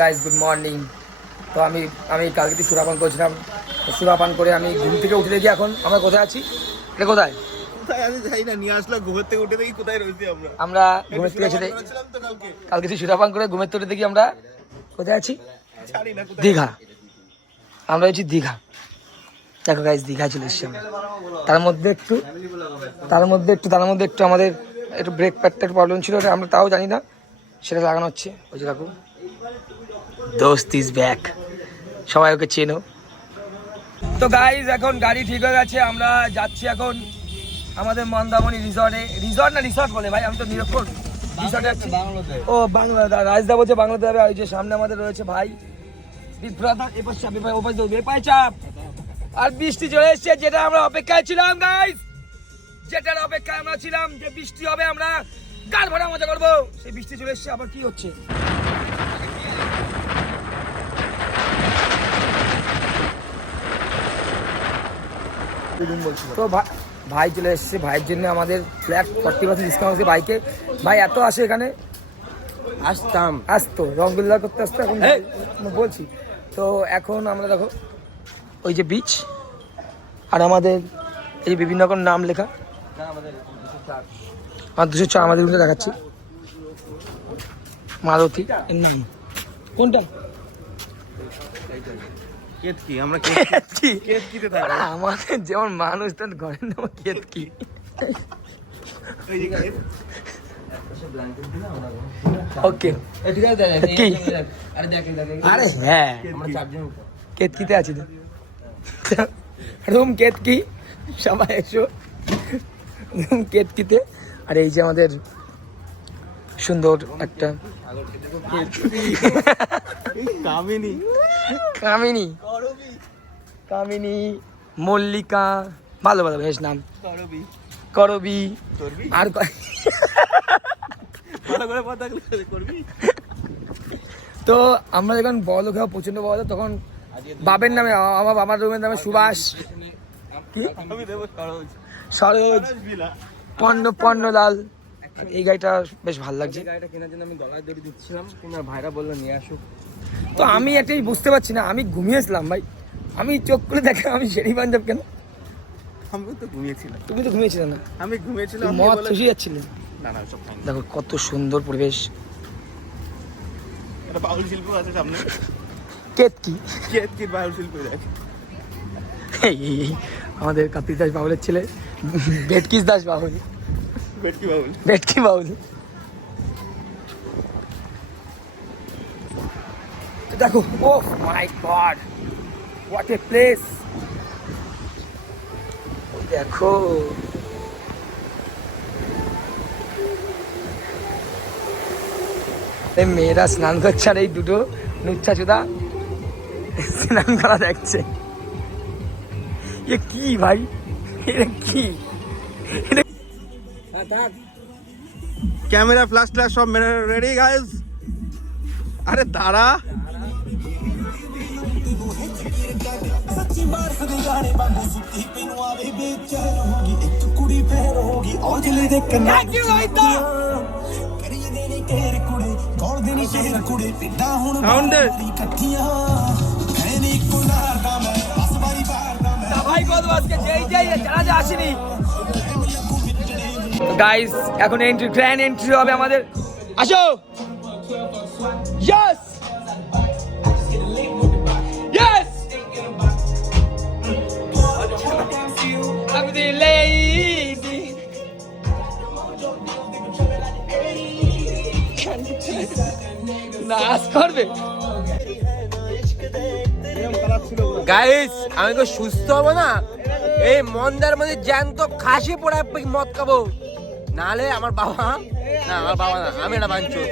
Guys good morning. তো আমি কালকে তো সুরাপান করেছিলাম। সুরাপান করে আমি ঘুম থেকে উঠে দেখি এখন আমরা কোথায় আছি। এটা কোথায় আমি যাই না, নিয়ে আসলাম ঘুমের থেকে উঠে দেখি কোথায় রয়েছি আমরা ঘুমের থেকে এসে কালকে সুরাপান করে ঘুমের থেকে দেখি আমরা কোথায় আছি। দীঘা। আমরা হচ্ছি দীঘা। দেখো গাইস দীঘা চলে এসছি আমরা। তার মধ্যে একটু আমাদের একটু ব্রেক প্যাডটা একটু প্রবলেম ছিল, আমরা তাও জানি না, সেটা লাগানো হচ্ছে। ওই যে কাকু দোস্ত ইজ ব্যাক, সবাই ওকে চেনো। তো গাইজ এখন গাড়ি ঠিক হয়ে গেছে, আমরা যাচ্ছি এখন আমাদের মন্দারমণি রিসর্টে। রিসর্ট বলে ভাই, আমি তো নিরক্ষর। রিসর্টে যাচ্ছি। ও বাংলা রাজদা বলছে বাংলাতে যাবে। ওই যে সামনে আমাদের রয়েছে ভাই চাপ, আর বৃষ্টি চলে এসছে, যেটা আমরা অপেক্ষায় ছিলাম গাইজ, যেটার অপেক্ষায় আমরা ছিলাম যে বৃষ্টি হবে, আমরা গাড় ভরা মজা করবো। সেই বৃষ্টি চলে এসছে। আবার কি হচ্ছে, তো ভাই চলে এসছে। ভাইয়ের জন্য আমাদের ফ্ল্যাট 40% ডিসকাউন্ট আছে বাইকে। ভাই এত আসে এখানে, আসতো রংবিল্লা করতে আসতো, এখন বলছি। তো এখন আমরা দেখো ওই যে বিচ, আর আমাদের এই যে বিভিন্ন রকম নাম লেখা, আমার 204 আমাদের রুমটা দেখাচ্ছি। মারুতি এর নাম কোনটা? আমাদের যেমন মানুষ তার ঘরের নাম কেতকি। ওকে আরে হ্যাঁ, কেতকিতে আছি তো, রুম কেতকি, সবাই এসো রুম কেতকিতে। আর এই যে আমাদের সুন্দর একটা কামিনী মল্লিকা, ভালো বেশ নাম, করবি আর তো আমরা যখন বড় খাওয়া প্রচন্ড বড়, তখন বাবের নামে, আমার বাবার রুমের নামে সুভাষ, সরোজ, পর্ণলাল। এই গাড়িটা বেশ ভালো লাগছে। গাড়িটা কেনার জন্য আমি গলায় দড়ি দিচ্ছিলাম, তোমার ভাইরা বললো নিয়ে আসুক। তো আমি একটাই বুঝতে পারছি না, আমি ঘুমিয়েছিলাম ভাই, আমি চোখ খুলে দেখা আমি শেরি পাঞ্জাব কেন? আমি তো ঘুমিয়েছিলাম। তুমি তো ঘুমিয়েছিলে না? আমি ঘুমিয়েছিলাম। মদ খুশি যাচ্ছিলে? না না, সব ফাইন। দেখো কত সুন্দর পরিবেশ। এটা বাউল শিল্প আছে সামনে, কেতকি বাউল শিল্প আছে। এই আমাদের কাপিল দাস বাউলের ছেলে, বেটকিস দাস বাউল, বেটকি বাউল। দেখো, ও মাই গড, হোয়াট এ প্লেস। দেখো এই মেয়েরা স্নান করছে, আর এই দুটো নুচ্ছা চুদা স্নান করা দেখছে। এ কি ভাই, এটা কি? ক্যামেরা ফ্ল্যাশ সব রেডি গাইস। আরে দাঁড়া, গাইস এখন এন্ট্রি, গ্র্যান্ড এন্ট্রি হবে আমাদের। আসো, ইয়েস ইয়েস, আমি দি লেডি। নাচ করবে গাইস, আমি তো সুস্থ হবো না, এই মন্দারমণি জ্যান্ত খাসি পোড়া মদ খাবো, নাহলে আমার বাবা না, আমি এটা বাঞ্চুর।